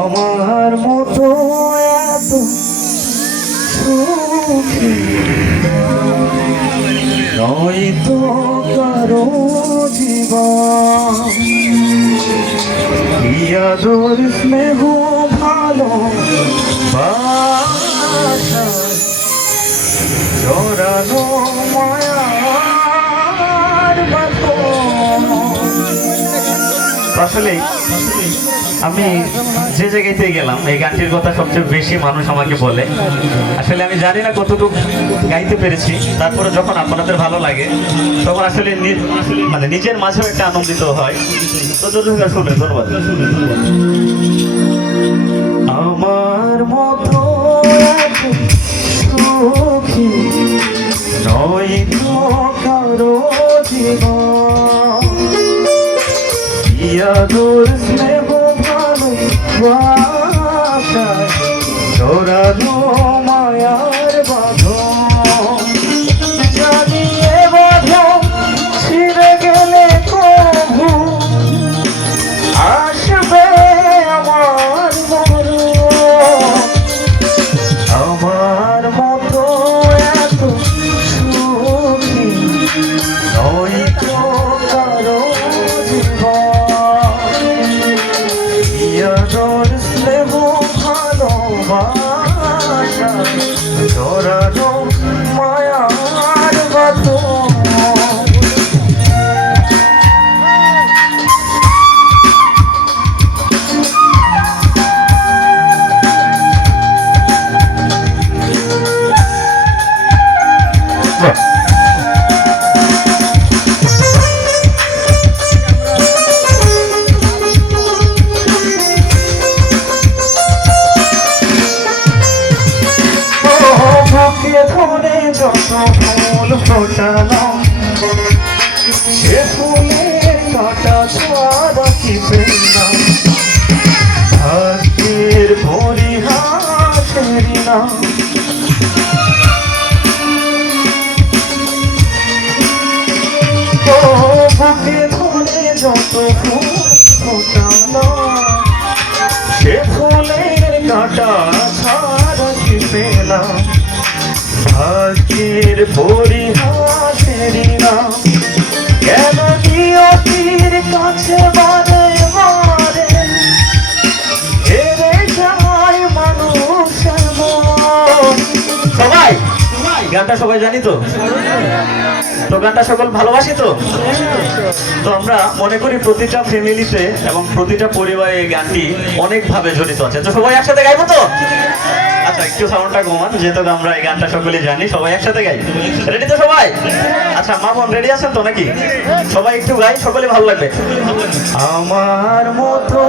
আমার মতো এত সুখী নয়তো কারো জীবন ইয়াদোর স্নেহ ভালো বাসা জড়ানো মায়ার বাঁধন। আসলে আমি যে জায়গাতে গেলাম এই গানটির কথা সবচেয়ে বেশি মানুষ আমাকে বলে। আসলে আমি জানি না কতটুকু গাইতে পেরেছি, তারপরে যখন আপনাদের ভালো লাগে তখন আসলে মানে নিজের মাঝেও একটা আনন্দিত হয়। তো শুনে ধন্যবাদ। আমার মতো সুখী নয়তো কারো জীবন ইয়াদোর স্নেহ ভালোবাসায় জড়ানো মায়ার বাঁধন। জানিয়ে বাঁধন ছিঁড়ে গেলে কবু আসবে আমার মরণ। আমার মতো এত সুখী নয়তো কারো জীবন ইয়াদোর স্নেহ ভালোবাসা জড়ানো মায়ার বাঁধন। ধরে যত ফুল ফোটালাম সে ফুলের কাঁটা ছাড়া কি পেলাম ভাগ্যের পরিহাসের নাম। ও বুকে ধরে যত ফুল ফোটালাম সে ফুলের কাঁটা ছাড়া কি পেলাম ভাগ্যের পরিহাসের নাম। কেন নিয়তির কাছে বারে বারে হেরে যায় মানুষের মন। সবাই গানটা সবাই জানি তো? তো গানটা সকল ভালোবাসি তো? তো আমরা মনে করি প্রতিটা ফ্যামিলিতে এবং প্রতিটা পরিবারে এই গানটি অনেকভাবে জড়িত আছে। তো সবাই একসাথে গাইবো তো? আচ্ছা একটু সাউন্ডটা কমান, যেহেতু আমরা এই গানটা সকলে জানি। সবাই একসাথে গাই, রেডি তো সবাই? আচ্ছা মা বোন রেডি আছেন তো নাকি? সবাই একটু গাই, সকলে ভালো লাগবে। আমার মতো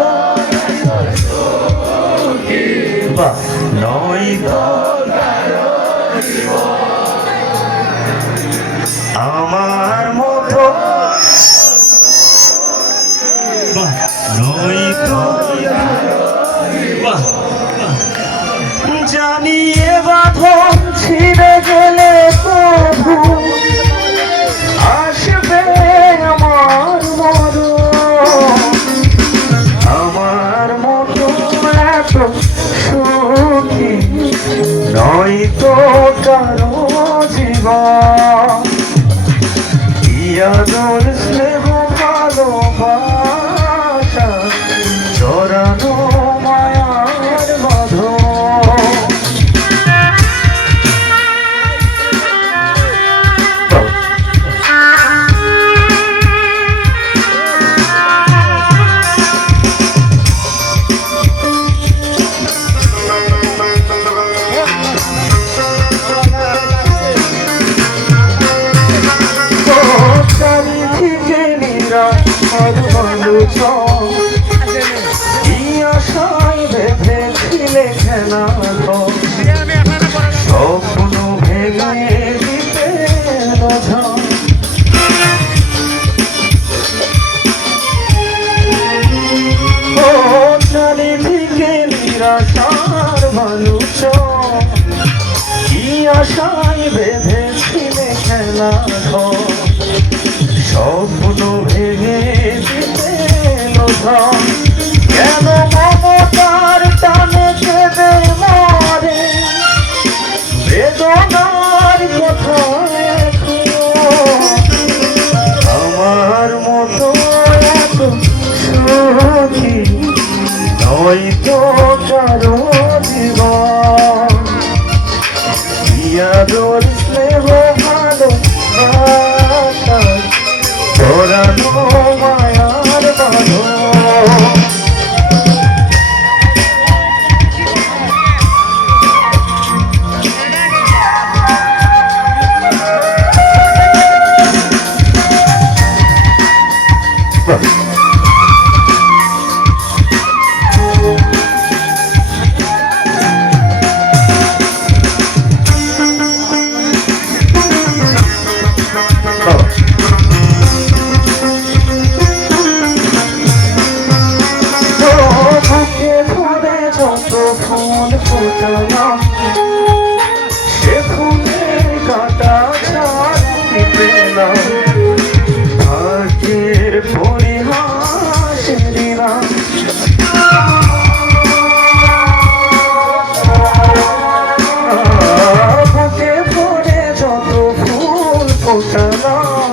বাহ নয়তো আমার মতো বাহ নয়তো বাহ জানিয়ে বাঁধন ছিঁড়ে গেলে প্রভু আসবে আমার মরণ। আমার মতো এত সুখী নয়তো কারো জীবন ইয়াদোর স্নেহ ভালোবাসা জড়ানো মায়ার বাঁধন। আশার মানুষ কি আশায় বেঁধেছিলে খেলা ঘর স্বপ্ন ভেঙে দিতে নধন কেন মমতার টানে কেঁদে মরে বেদনার কথা আমার মতো এত সুখী নয়তো কারো জীবন ইয়াদর স্নেহ ভালো পরানো মায়ার বাঁধন ফুল ফোটালাম সে ফুলের কাটা ছাড়ি পেলাম ভাগ্যের পরিহাসের দিলাম বুকে ভরে যত ফুল ফোটালাম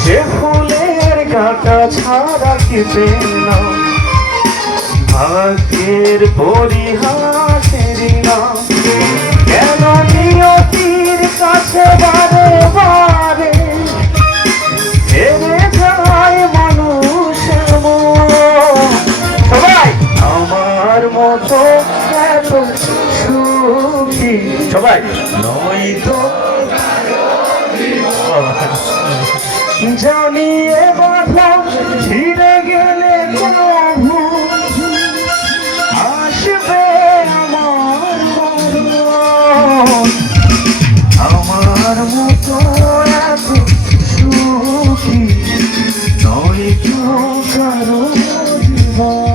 সে ফুলের কাটা ছাড়া কি পেলাম ভাগ্যের পরিহাসের নাম কেন নিয়তির কাছে বারে বারে হেরে যায় মানুষের মন সবাই আমার মতো এত সুখী সবাই নয়তো জানিয়ে বাধা ছিঁড়ে গেলে প্রভু আসবে আমার মতো এত সুখী নয় কেউ কারো জীবন